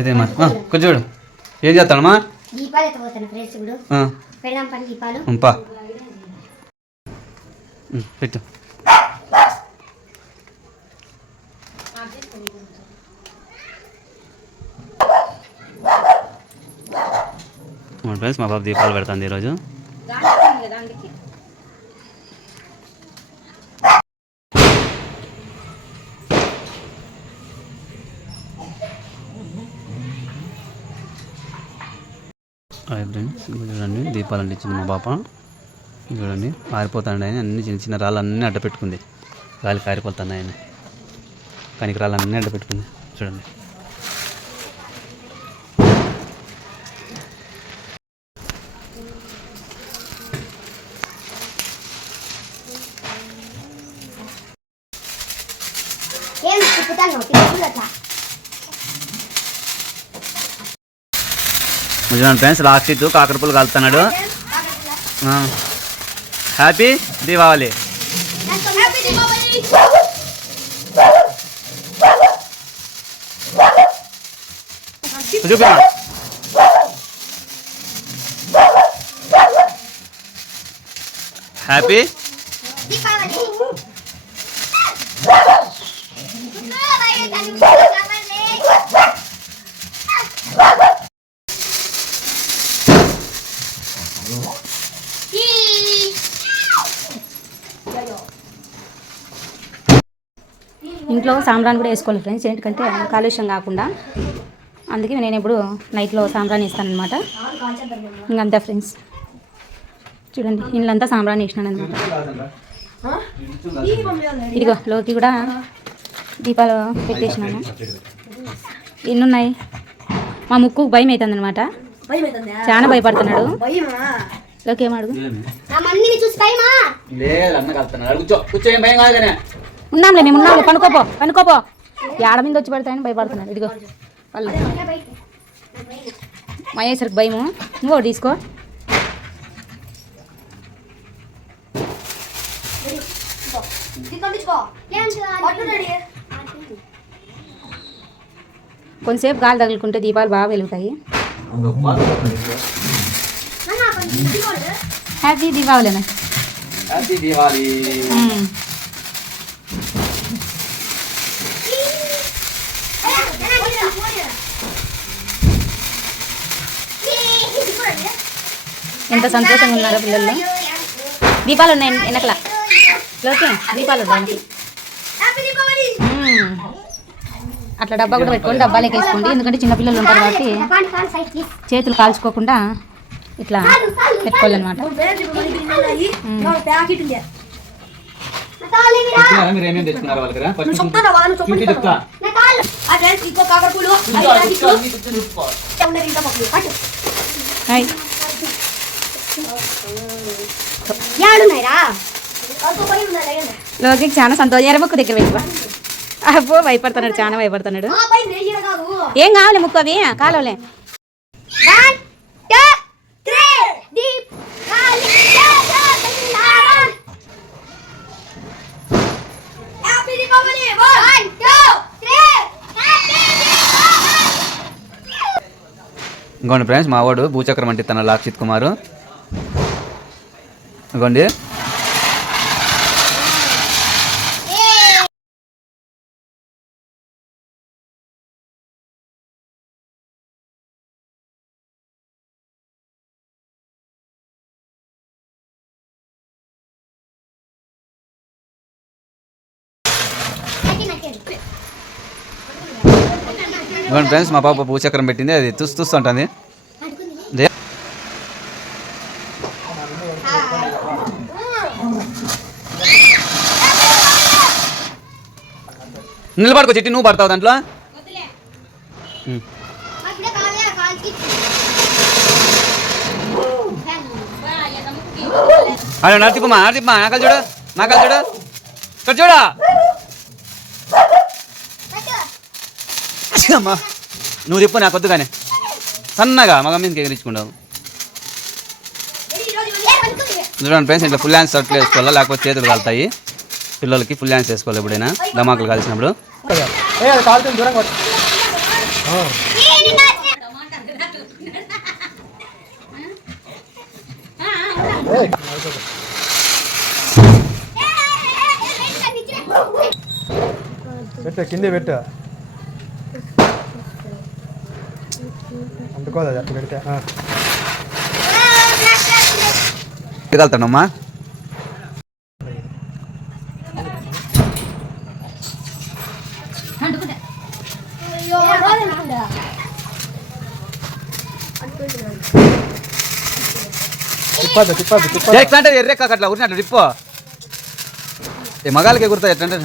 ఇదేమా కొంచెం చూడు ఏం చేస్తానమ్మా దీపాలు ఎత్తపోతాను ఫ్రెండ్స్ ఇప్పుడు పెడదాం పని దీపాలు పా పెట్టు ఫ్రెండ్స్ మా బాబు దీపాలు పెడుతుంది ఈరోజు ఫ్రెండ్స్ చూడండి దీపాలు అంటించింది మా పాప చూడండి పారిపోతాడు అన్ని చిన్న చిన్న రాళ్ళు అన్నీ అడ్డ పెట్టుకుంది గాలి కారిపోతున్నాయని కనికి రాళ్ళు అన్నీ అడ్డ పెట్టుకుంది చూడండి చూడండి ఫ్రెండ్స్ లాస్ట్ ఇటు కాకరపూలు కలుపుతున్నాడు హ్యాపీ దీపావళి చూపి హ్యాపీ ఇంట్లో సాంబ్రాన్ని కూడా వేసుకోవాలి ఫ్రెండ్స్, ఎందుకంటే కాలుష్యం కాకుండా. అందుకే నేను ఇప్పుడు నైట్లో సాంబ్రాన్ని ఇస్తాను అనమాట. ఇంకంతా ఫ్రెండ్స్ చూడండి, ఇళ్ళంతా సాంబ్రాన్ని ఇచ్చినాను అనమాట. ఇదిగో లోకి కూడా దీపాలు పెట్టేసినాను. ఎన్నున్నాయి. మా ముక్కు భయం అవుతుంది అనమాట, చాలా భయపడుతున్నాడు. లోకి ఏమడుగు ఉన్నాంలే, మేము ఉన్నాము, పనుకోపో ఏడ మీద వచ్చి పడతాయని భయపడుతున్నాడు. ఇదిగో వాళ్ళు మహేశ్వరికి భయము. ఇంకో తీసుకో. కొంతసేపు గాలి తగులుకుంటే దీపాలు బాగా వెలుగుతాయి. హ్యాపీ దీపావళినా. హ్యాపీ దీపావళి. ఎంత సంతోషంగా ఉన్నారో పిల్లలు. దీపాలు ఉన్నాయి వెనకల, లోకే దీపాలు ఉన్నాయి. అట్లా డబ్బా కూడా పెట్టుకోండి, డబ్బాలోకి వేసుకోండి. ఎందుకంటే చిన్నపిల్లలు ఉంటారు కాబట్టి చేతులు కాల్చుకోకుండా ఇట్లా పెట్టుకోవాలన్నమాట. లోకి చాలా సంతోషం. ఎర్రముక్కు దగ్గర పెట్టుకో. అబ్బో భయపడుతున్నాడు, చాలా భయపడుతున్నాడు. ఏం కావాలి ముక్కు, అవి కాలవలే. ఇంకోండి ఫ్రెండ్స్, మా వాడు భూచక్రం అంటే తన లాక్షిత్ కుమారు. ఇంకోండి ఇంకోండి ఫ్రెండ్స్, మా పాప భూచక్రం పెట్టింది, అది తుస్తుంటుంది. నిలబడుకో చెట్టి, నువ్వు పడతావు దాంట్లో. అదే నడిచిపోమా, నాకలు చూడు, ఇక్కడ చూడ. అమ్మా నువ్వు తిప్పు, నాకు వద్దు కానీ సన్నగా మగ మీదకి ఎగిరించుకుంటావు. చూడండి ఫ్రెండ్స్, ఇట్లా ఫుల్ హ్యాండ్స్ షర్ట్లు వేసుకోవాలా, లేకపోతే చేతులు కాలుతాయి. పిల్లలకి ఫుల్ హ్యాండ్స్ వేసుకోవాలి ఎప్పుడైనా ధమాకులు కాల్చినప్పుడు. పెట్ట కిందే పెట్ట అందుకోదా అట్లా పెడితే ఎగలుతానమ్మా ఎట్లా ఎర్రెక్క అట్లా ఉరినట్లు రిప్పో ఏ మగాళ్ళకి ఎగురుతాయి ఎట్లంటే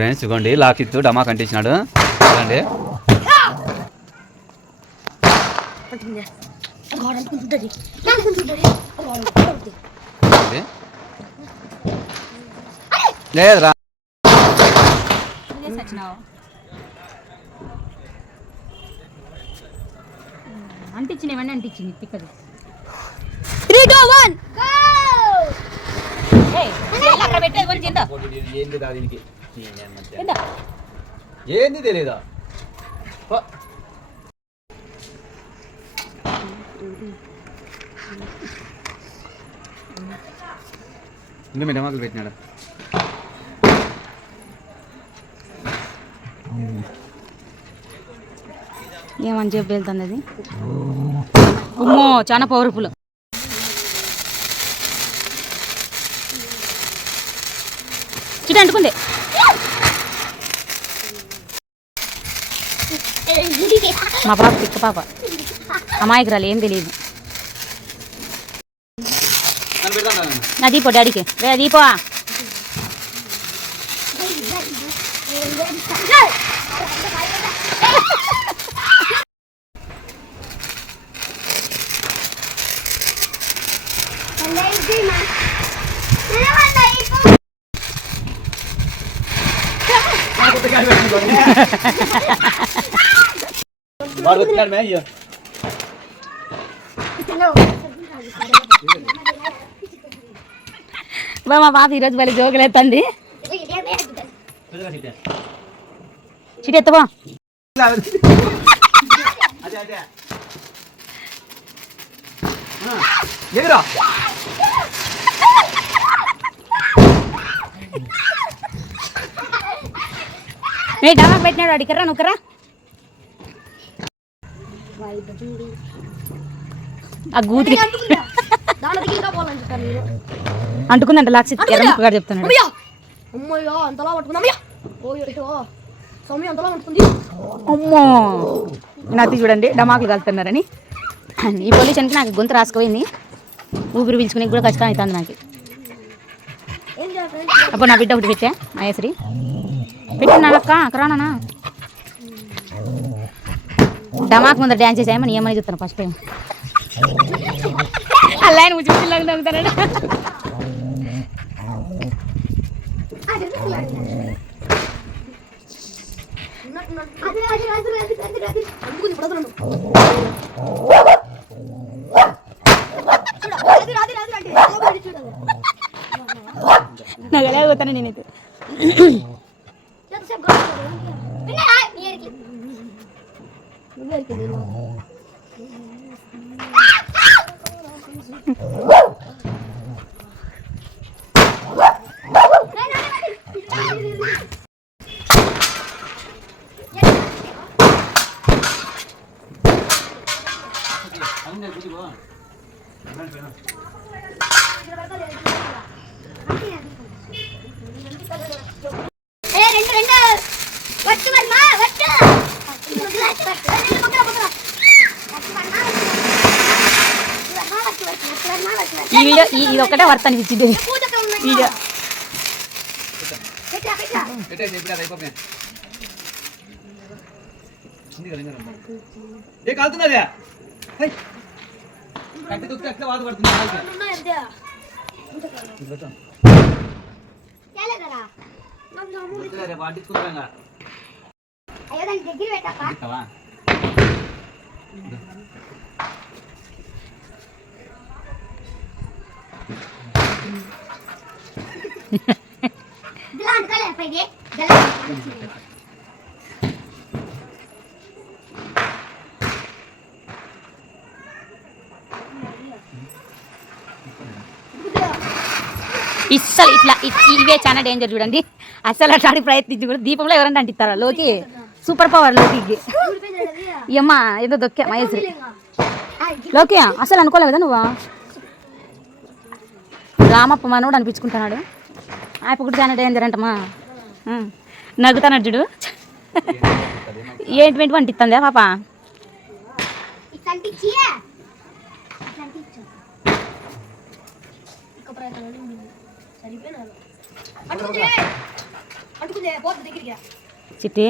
ఫ్రెండ్స్ ఇవ్వండి లాకిత్తు డమా కంటించినాడు చూడండి లేదురా అంటించినవన్నీ అంటించింది పిక్కది ఏంది తెలీదా ఇంకా మీ డమాకులు పెట్టినాడు ఏమని చెప్పి వెళ్తుంది అది అమ్మో చాలా పవర్ఫుల్ చిట అంటుకుంది మా పాప పిక్క పాప అమాయకురాలు ఏం తెలియదు నా దీపో డాడీకి రే దీపో మా పాప ఈరోజు మళ్ళీ జోకులు ఎత్తండి చిటి ఎత్తబో నే డమా పెట్టినాడు అడికరా నువ్వుకరా ఆ గూటి అంటుకుందంట లాక్సి ఎర్రగా చెప్తున్నాడు అమ్మో నాది చూడండి డమాకులు కలుతున్నారని ఈ పొల్యూషన్కి నాకు గొంతు రాసుకుపోయింది ఊపిరి పీల్చుకునే కూడా కష్టం అవుతుంది నాకు అప్పుడు నా బిడ్డ ఒకటి పెట్టా మహేశ్వరి పెట్టినాడక్క అక్కరానా డమాక్ ముందర డ్యాన్స్ చేసామని ఏమని చెప్తాను ఫస్ట్ టైం అలా ఆయన ముచ్చిలాగా నవ్వుతాడు నాకు ఎలా పోతాను నేనైతే ఈ వీడియో ఇది ఒక్కటే వర్త్ అనిపించింది వీడియో కాలుతున్నదే అస్సలు ఇవే చాలా డేంజర్ చూడండి. అస్సలు అట్లాంటి ప్రయత్నించి కూడా దీపంలో ఎవరంటే అంటిస్తారా లోకి. సూపర్ పవర్ లోకి. అమ్మ ఏదో దొక్కా మహేశ్వరి లోకి. అసలు అనుకోలేదు కదా నువ్వు. రామప్ప మనోడు అనిపించుకుంటున్నాడు. ఆయన కూడా చాలా డేంజర్ అంటమ్మా. నగ్గుతాడు చూడు. ఏంటి అంటిస్తుందా పాప. చిట్టి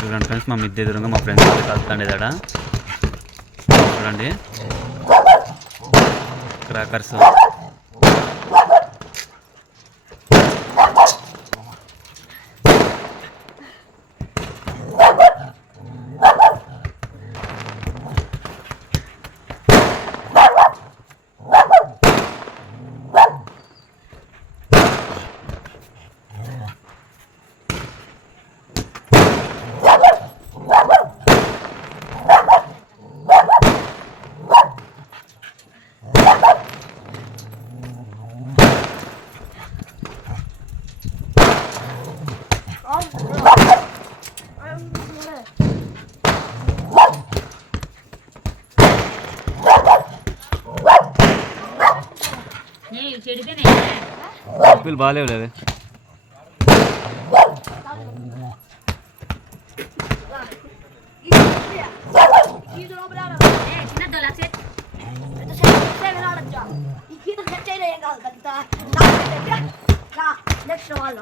చూడండి ఫ్రెండ్స్, మా మిద్దె ఎదురుగా మా ఫ్రెండ్స్ కలుపుతాండేదాడ. చూడండి క్రాకర్స్. పిల్లలు బాగాలేవు లేదు. Next one,